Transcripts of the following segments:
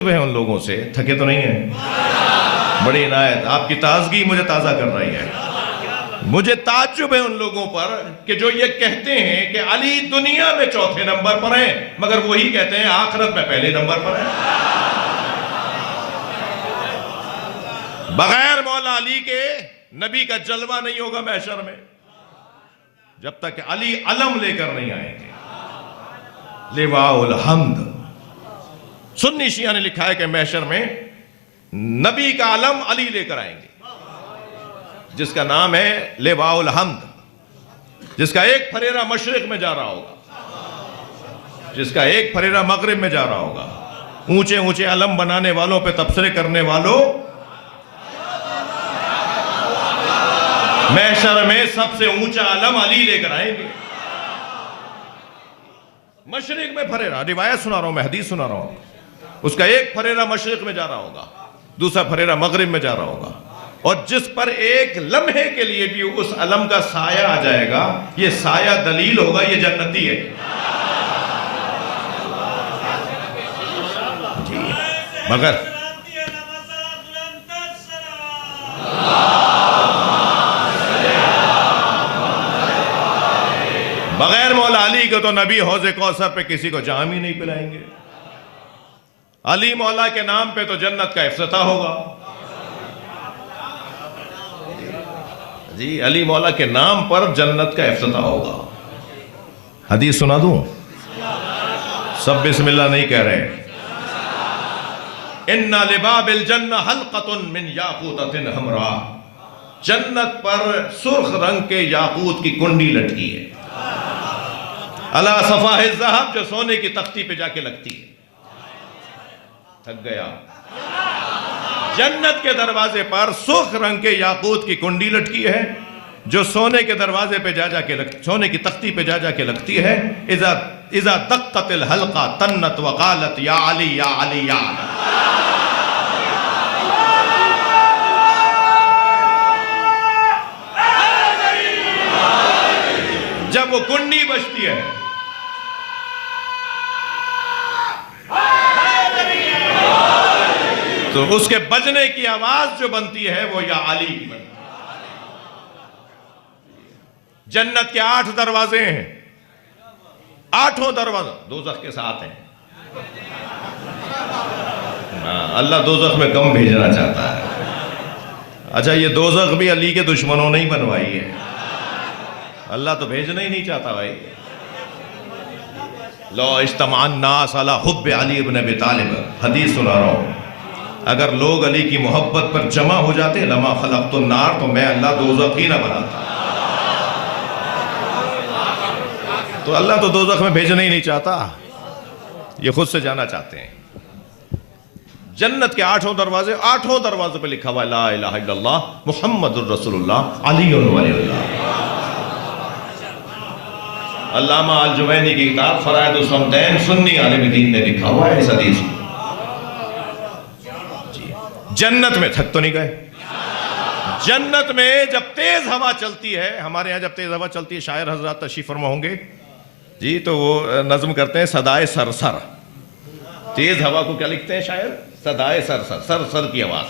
ہیں ان لوگوں سے، تھکے تو نہیں ہیں؟ بڑی عنایت، آپ کی تازگی مجھے تازہ کر رہی ہے۔ مجھے تعجب ہے ان لوگوں پر کہ جو یہ کہتے ہیں کہ علی دنیا میں چوتھے نمبر پر ہیں، مگر وہی کہتے ہیں آخرت میں پہلے نمبر پر ہیں۔ بغیر مولا علی کے نبی کا جلوہ نہیں ہوگا محشر میں، جب تک علی علم لے کر نہیں آئیں گے۔ لواء الحمد، سنی شیعہ نے لکھا ہے کہ محشر میں نبی کا علم علی لے کر آئیں گے، جس کا نام ہے لواء الحمد، جس کا ایک پھریرا مشرق میں جا رہا ہوگا، جس کا ایک پھریرا مغرب میں جا رہا ہوگا۔ اونچے اونچے علم بنانے والوں پہ تبصرے کرنے والوں، محشر میں سب سے اونچا علم علی لے کر آئیں گے۔ مشرق میں پھریرا، روایت سنا رہا ہوں میں، حدیث سنا رہا ہوں، اس کا ایک پھریرا مشرق میں جا رہا ہوگا، دوسرا پھریرا مغرب میں جا رہا ہوگا، اور جس پر ایک لمحے کے لیے بھی اس علم کا سایہ آ جائے گا، یہ سایہ دلیل ہوگا یہ جنتی ہے۔ جی مگر بغیر مولا علی کے تو نبی حوض کوثر پہ کسی کو جام ہی نہیں پلائیں گے۔ علی مولا کے نام پہ تو جنت کا افتتاح ہوگا۔ جی علی مولا کے نام پر جنت کا افتتاح ہوگا۔ حدیث سنا دوں؟ سب بسم اللہ نہیں کہہ رہے۔ ان لباب الجنہ حلقۃ من یاقوتۃ حمراء، جنت پر سرخ رنگ کے یاقوت کی کنڈی لٹکی ہے، علی صفاح الذہب، جو سونے کی تختی پہ جا کے لگتی ہے۔ تھک گیا؟ جنت کے دروازے پر سرخ رنگ کے یاقوت کی کنڈی لٹکی ہے، جو سونے کے دروازے پہ جا کے سونے کی تختی پہ جا کے لگتی ہے۔ اذا دقت الحلقہ تنت وقالت یا علی یا علی یا علی۔ جب وہ کنڈی بجتی ہے تو اس کے بجنے کی آواز جو بنتی ہے وہ یا علی کی بنتی ہے۔ جنت کے 8 دروازے ہیں، 8 دروازے دوزخ کے ساتھ ہیں۔ اللہ دوزخ میں کم بھیجنا چاہتا ہے۔ اچھا یہ دوزخ بھی علی کے دشمنوں نے ہی بنوائی ہے، اللہ تو بھیجنا ہی نہیں چاہتا بھائی۔ لو اجتمع الناس علی حب علی ابن ابی طالب، حدیث سنا رہا ہوں، اگر لوگ علی کی محبت پر جمع ہو جاتے لما خلقت النار، تو میں اللہ دوزخ ہی نہ بناتا۔ تو اللہ تو دوزخ میں بھیجنا ہی نہیں چاہتا، یہ خود سے جانا چاہتے ہیں۔ جنت کے 8 دروازے، 8 دروازوں پہ لکھا ہوا لا الہ الا اللہ محمد الرسول اللہ علی ولی اللہ۔ علامہ الجوینی کی کتاب فرائض الصمدین، سنی عالم دین نے لکھا ہوا ہے اس حدیث کو۔ جنت میں تھک تو نہیں گئے؟ جنت میں جب تیز ہوا چلتی ہے، ہمارے یہاں جب تیز ہوا چلتی ہے، شاعر حضرات تشریف فرما ہوں گے جی، تو وہ نظم کرتے ہیں صدائے سرسر۔ تیز ہوا کو کیا لکھتے ہیں شاعر؟ صدائے سرسر، سرسر کی آواز،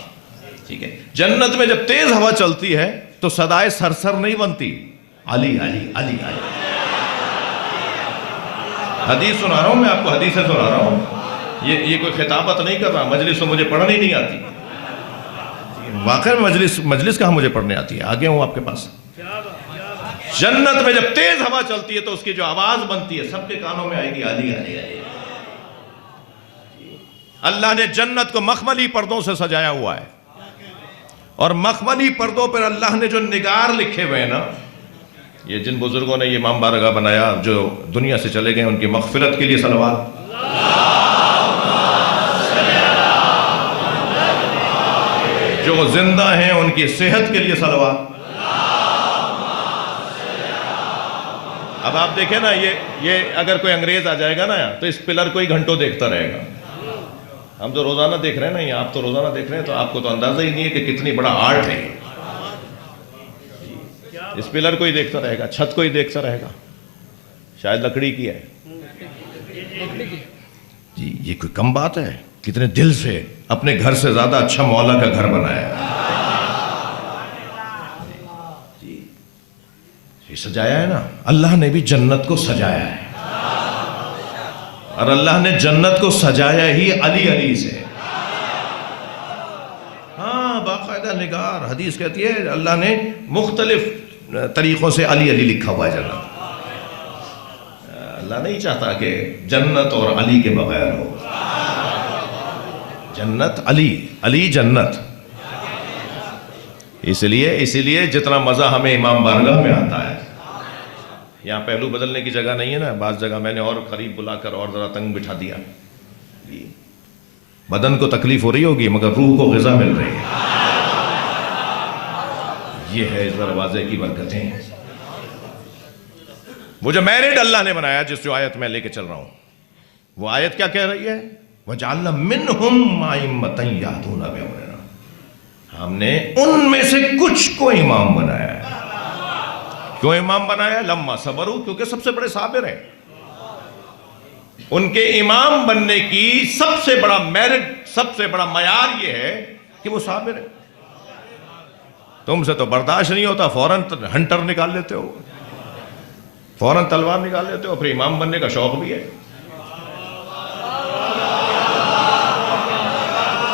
ٹھیک ہے۔ جنت میں جب تیز ہوا چلتی ہے تو صدائے سرسر نہیں بنتی، علی علی علی علی۔ حدیث سنا رہا ہوں میں آپ کو، حدیثیں سنا رہا ہوں، یہ کوئی خطابت نہیں کر رہا، مجلس تو مجھے پڑھنی نہیں آتی، واقعی مجلس کہاں مجھے پڑھنے آتی ہے، آگے ہوں آپ کے پاس۔ جنت میں جب تیز ہوا چلتی ہے تو اس کی جو آواز بنتی ہے سب کے کانوں میں آئے گی، علی علی علی۔ اللہ نے جنت کو مخملی پردوں سے سجایا ہوا ہے، اور مخملی پردوں پر اللہ نے جو نگار لکھے ہوئے ہیں نا، یہ جن بزرگوں نے یہ امام بارگاہ بنایا جو دنیا سے چلے گئے، ان کی مغفرت کے لیے صلوات۔ جو زندہ ہیں ان کی صحت کے لیے صلوات۔ اب آپ دیکھیں نا، یہ اگر کوئی انگریز آ جائے گا نا تو اس پلر کو ہی گھنٹوں دیکھتا رہے گا۔ ہم تو روزانہ دیکھ رہے ہیں نا، یہ آپ تو روزانہ دیکھ رہے ہیں، تو آپ کو تو اندازہ ہی نہیں ہے کہ کتنی بڑا آرٹ ہے یہ۔ اس پلر کو ہی دیکھتا رہے گا، چھت کو ہی دیکھتا رہے گا، شاید لکڑی کی ہے جی، یہ کوئی کم بات ہے؟ کتنے دل سے اپنے گھر سے زیادہ اچھا مولا کا گھر بنایا جی سجایا ہے نا. اللہ نے بھی جنت کو سجایا ہے اور اللہ نے جنت کو سجایا ہی علی سے. ہاں باقاعدہ نگار حدیث کہتی ہے اللہ نے مختلف طریقوں سے علی لکھا ہوا ہے جنت. اللہ نہیں چاہتا کہ جنت اور علی کے بغیر ہو. جنت علی جنت. اس لیے جتنا مزہ ہمیں امام بارگاہ میں آتا ہے. یہاں پہلو بدلنے کی جگہ نہیں ہے نا. بعض جگہ میں نے اور قریب بلا کر اور ذرا تنگ بٹھا دیا. بدن کو تکلیف ہو رہی ہوگی مگر روح کو غذا مل رہی ہے. یہ ہے اس دروازے کی برکتیں. وہ جو میرڈ اللہ نے بنایا جس جو آیت میں لے کے چل رہا ہوں وہ آیت کیا کہہ رہی ہے؟ وَجَعَلْنَا مِنْهُمْ أَئِمَّةً يَهْدُونَ بِأَمْرِنَا. ہم نے ان میں سے کچھ کو امام بنایا ہے. کیوں امام بنایا؟ لما صبروا, کیونکہ سب سے بڑے صابر ہیں. ان کے امام بننے کی سب سے بڑا میرٹ, سب سے بڑا معیار یہ ہے کہ وہ صابر ہے. تم سے تو برداشت نہیں ہوتا, فوراً ہنٹر نکال لیتے ہو, فوراً تلوار نکال لیتے ہو, پھر امام بننے کا شوق بھی ہے.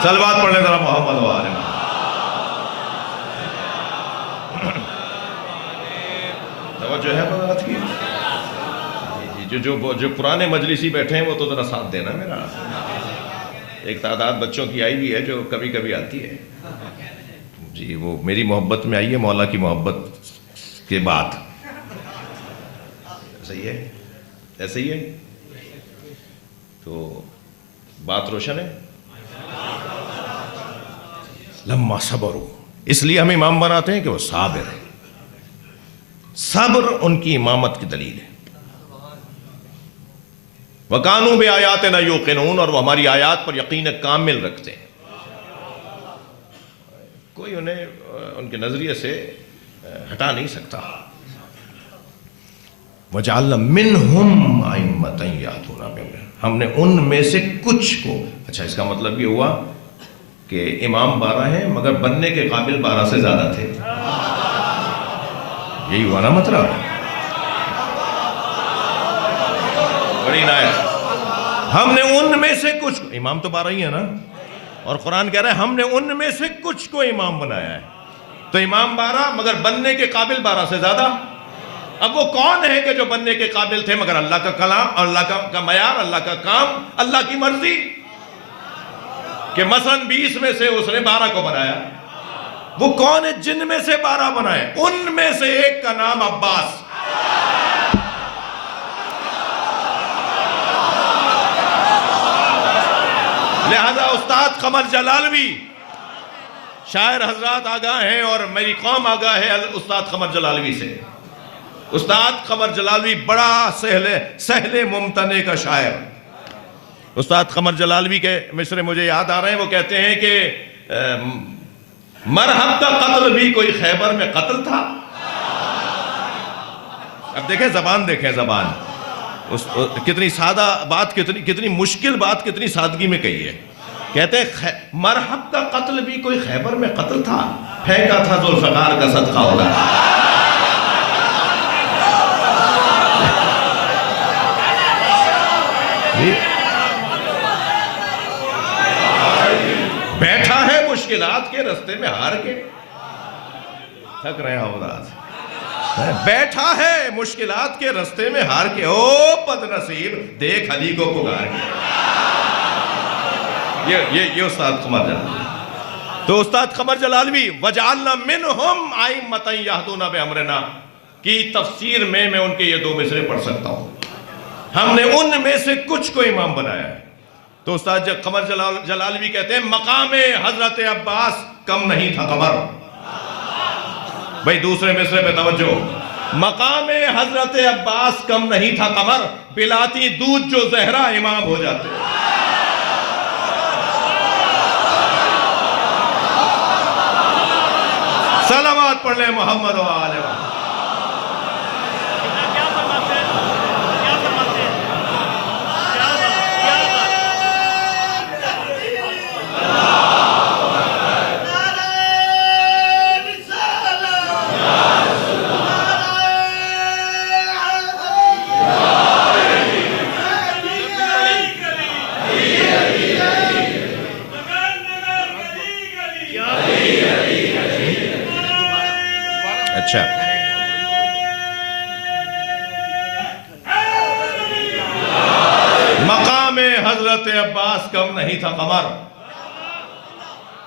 صلوات پڑھنے ذرا محمد و آل محمد. توجہ ہے بغلط کی. جو پرانے مجلسی بیٹھے ہیں وہ تو ذرا ساتھ دینا میرا. ایک تعداد بچوں کی آئی بھی ہے جو کبھی کبھی آتی ہے جی, وہ میری محبت میں آئی ہے مولا کی محبت کے بعد. صحیح ہے, ایسے ہی ہے تو بات روشن ہے. لما صبروا, اس لیے ہم امام بناتے ہیں کہ وہ صابر ہے. صبر ان کی امامت کی دلیل ہے. وَقَانُوا بِآيَاتِنَا يُوقِنُونَ, اور وہ ہماری آیات پر یقین کامل رکھتے ہیں. کوئی انہیں ان کے نظریے سے ہٹا نہیں سکتا. وَجَعَلْنَا مِنْهُمْ أَئِمَّةً يَهْدُونَ بِأَمْرِنَا, ہم نے ان میں سے کچھ کو. اچھا, اس کا مطلب یہ ہوا کہ امام 12 ہیں مگر بننے کے قابل 12 سے زیادہ تھے. یہی ہوا نا مطلب. بڑی عنایت. ہم نے ان میں سے کچھ, امام تو 12 ہی ہے نا, اور قرآن کہہ رہا ہے ہم نے ان میں سے کچھ کو امام بنایا ہے. تو امام 12 مگر بننے کے قابل 12 سے زیادہ. اب وہ کون ہے کہ جو بننے کے قابل تھے مگر اللہ کا کلام, اللہ کا معیار, اللہ کا کام, اللہ کی مرضی, کہ مثلا 20 میں سے اس نے 12 کو بنایا. وہ کون ہے جن میں سے 12 بنائے؟ ان میں سے ایک کا نام عباس. لہذا استاد قمر جلالوی, شاعر حضرات آگاہ ہیں اور میری قوم آگاہ ہے استاد قمر جلالوی سے. استاد قمر جلالوی بڑا سہل ممتنع کا شاعر. استاد قمر جلالوی کے مصرے مجھے یاد آ رہے ہیں. وہ کہتے ہیں کہ مرحب کا قتل بھی کوئی خیبر میں قتل تھا. اب دیکھیں زبان, دیکھیں زبان, کتنی سادہ بات, کتنی مشکل بات کتنی سادگی میں کہی ہے. کہتے ہیں مرحب کا قتل بھی کوئی خیبر میں قتل تھا, پھینکا تھا ذوالفقار کا صدقہ ہوگا. بیٹھا ہے مشکلات کے رستے میں ہار کے, تھک رہے ہیں حضرات, بیٹھا ہے مشکلات کے رستے میں ہار کے, او بد نصیب دیکھ علی کو پکار کے. یہ استاد قمر جلالوی. تو استاد قمر جلالوی وَجَعَلْنَا مِنْهُمْ أَئِمَّةً يَهْدُونَ بِأَمْرِنَا کی تفسیر میں ان کے یہ 2 مصرے پڑھ سکتا ہوں. ہم نے ان میں سے کچھ کو امام بنایا ہے. تو استاد قمر جلالوی کہتے ہیں مقام حضرت عباس کم نہیں تھا قمر. بھئی دوسرے مصرے پہ توجہ. مقام حضرت عباس کم نہیں تھا قمر, پلاتی دودھ جو زہرا امام ہو جاتے. صلوات پڑھ لیں محمد و آل محمد. اچھا مقام حضرت عباس کم نہیں تھا قمر،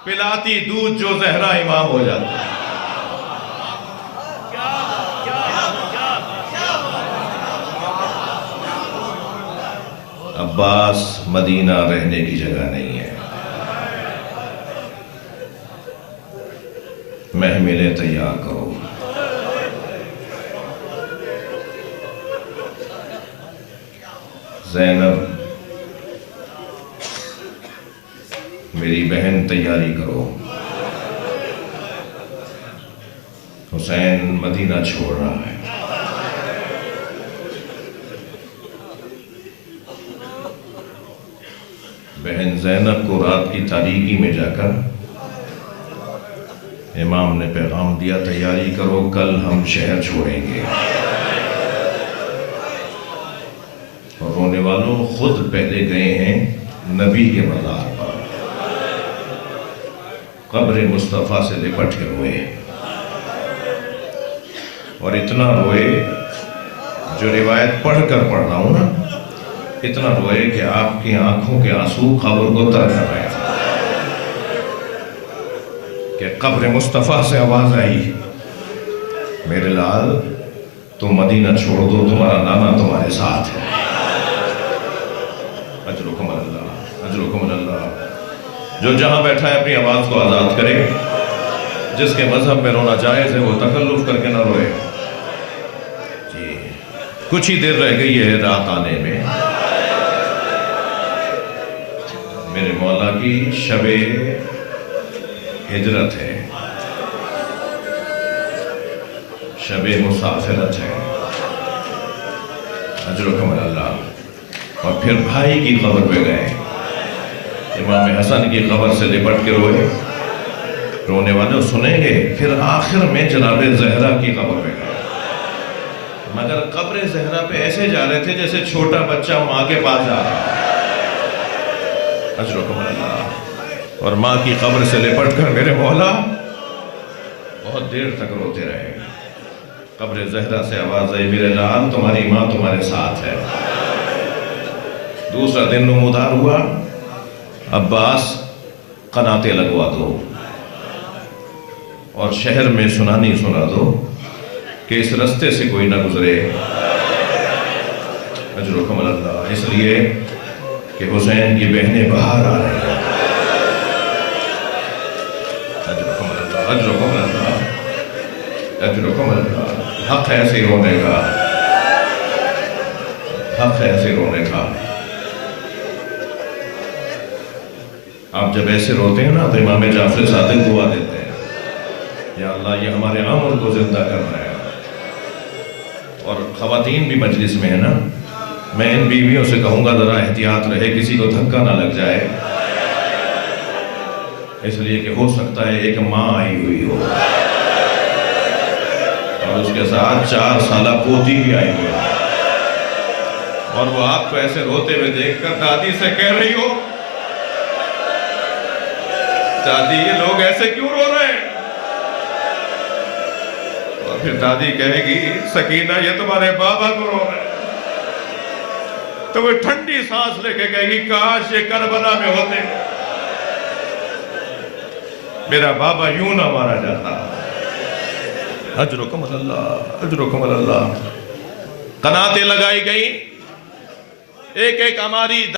پلاتی دودھ جو زہرا امام ہو جاتا. عباس مدینہ رہنے کی جگہ نہیں ہے. محملیں تیار کرو. زینب میری بہن تیاری کرو. حسین مدینہ چھوڑ رہا ہے. بہن زینب کو رات کی تاریکی میں جا کر امام نے پیغام دیا تیاری کرو کل ہم شہر چھوڑیں گے. اور رونے والوں خود پہلے گئے ہیں نبی کے مزار پر، قبر مصطفیٰ سے لپٹ کے روئے، اور اتنا روئے جو روایت پڑھ کر پڑھ رہا ہوں نا، اتنا روئے کہ آپ کی آنکھوں کے آنسو قبر کو تر کر رہے تھے. کہ قبر مصطفیٰ سے آواز آئی میرے لال تم مدینہ چھوڑ دو، تمہارا نانا تمہارے ساتھ ہے. اجرکم اللہ، اجرکم اللہ. جو جہاں بیٹھا ہے اپنی آواز کو آزاد کرے. جس کے مذہب میں رونا جائز ہے وہ تکلف کر کے نہ روئے. جی کچھ ہی دیر رہ گئی ہے رات آنے میں. میرے مولا کی شب ہجرت ہے، شب مسافرت ہے. اجرکم اللہ. اور پھر بھائی کی قبر پہ گئے. امام حسن کی قبر سے لپٹ کے روئے. رونے والے سنیں گے. پھر آخر میں جناب زہرا کی قبر پہ گئے. مگر قبر زہرا پہ ایسے جا رہے تھے جیسے چھوٹا بچہ ماں کے پاس جا رہا ہے. اجرکم اللہ. اور ماں کی قبر سے لپٹ کر میرے مولا بہت دیر تک روتے رہے. قبر زہرا سے آواز آئی میرے لال تمہاری ماں تمہارے ساتھ ہے. دوسرا دن نمودار ہوا عباس قناتیں لگوا دو اور شہر میں سنانی سنا دو کہ اس رستے سے کوئی نہ گزرے. اجرکم اللہ. اس لیے کہ حسین کی بہنیں باہر آ رہی ہیں. اجرکم اللہ، اجرکم اللہ، اجرکم اللہ. حق ہے ایسے رونے کا، حق ہے ایسے رونے کا. آپ جب ایسے روتے ہیں نا تو امام جعفر صادق دعا دیتے ہیں یا اللہ یہ ہمارے عمل کو زندہ کرنا ہے. اور خواتین بھی مجلس میں ہیں نا، میں ان بیویوں سے کہوں گا ذرا احتیاط رہے کسی کو دھکا نہ لگ جائے. اس لیے کہ ہو سکتا ہے ایک ماں آئی ہوئی ہو اور اس کے ساتھ 4 سالہ پوتی بھی آئی ہوئی ہو، اور وہ آپ کو ایسے روتے ہوئے دیکھ کر دادی سے کہہ رہی ہو دادی یہ لوگ ایسے کیوں رو رہے ہیں. اور پھر دادی کہے گی سکینہ یہ تمہارے بابا کو رو رہے ہیں. تو وہ ٹھنڈی سانس لے کے کہے گی کاش یہ کربلا میں ہوتے میرا بابا یوں نہ مارا جاتا. اجرکم اللہ، اجرکم اللہ. قناتیں لگائی گئی. ایک ایک ہماری